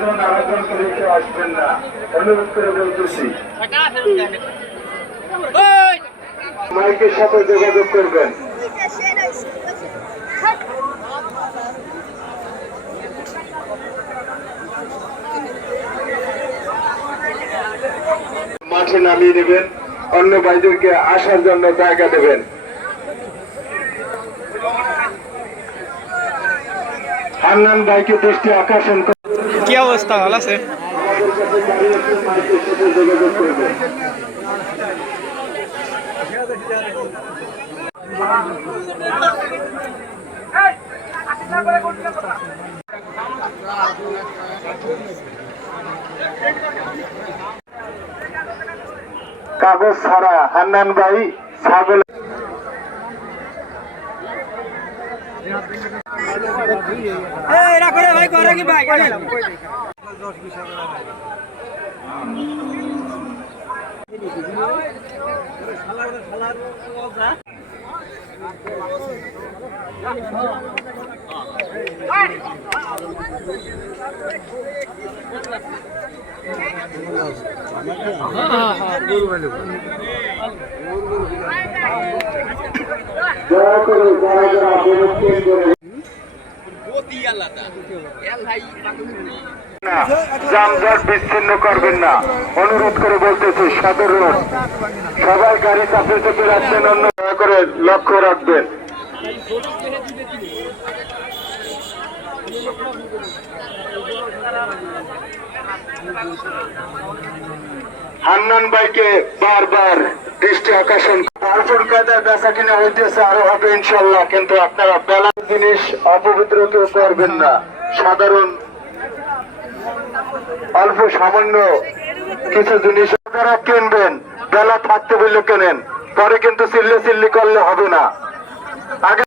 আসবেন, আবেদন করে কেউ আসবেন না, অনুরোধ করে বলতেছি। মাইকের সাথে যোগাযোগ করবেন। মাঠে নামিয়ে দেবেন, অন্য ভাইদেরকে আসার জন্য জায়গা দেবেন। হান্নান ভাইকে দৃষ্টি আকর্ষণ করে। কি অবস্থা, ভালো আছে? আমাদের কাছে দাঁড়িয়ে আছে, মাইকের সাথে যোগাযোগ করবেন। কাগজ ছাড়া হান্নান ভাই ছাগল ভাই করে কি ভাই দয়া করে যারা যারা অবস্থান করে যানজট বিচ্ছিন্ন করবেন না, অনুরোধ করে বলতেছি। সদর রোড সবাই গাড়ি চাপে চেপে রাখবেন, অন্য দয়া করে লক্ষ্য রাখবেন। হান্নান ভাইকে বারবার দৃষ্টি আকর্ষণ। তারপর কায়দায় বেচা কিনা হইতেছে, আরো হবে ইনশাল্লাহ, কিন্তু আপনারা বেলা জিনিস অপবিত্র কেউ করবেন না। সাধারণ অল্প সামান্য কিছু জিনিস আপনারা কিনবেন, বেলা থাকতে বললে কেনেন, পরে কিন্তু চিল্লি চিল্লি করলে হবে না। আগে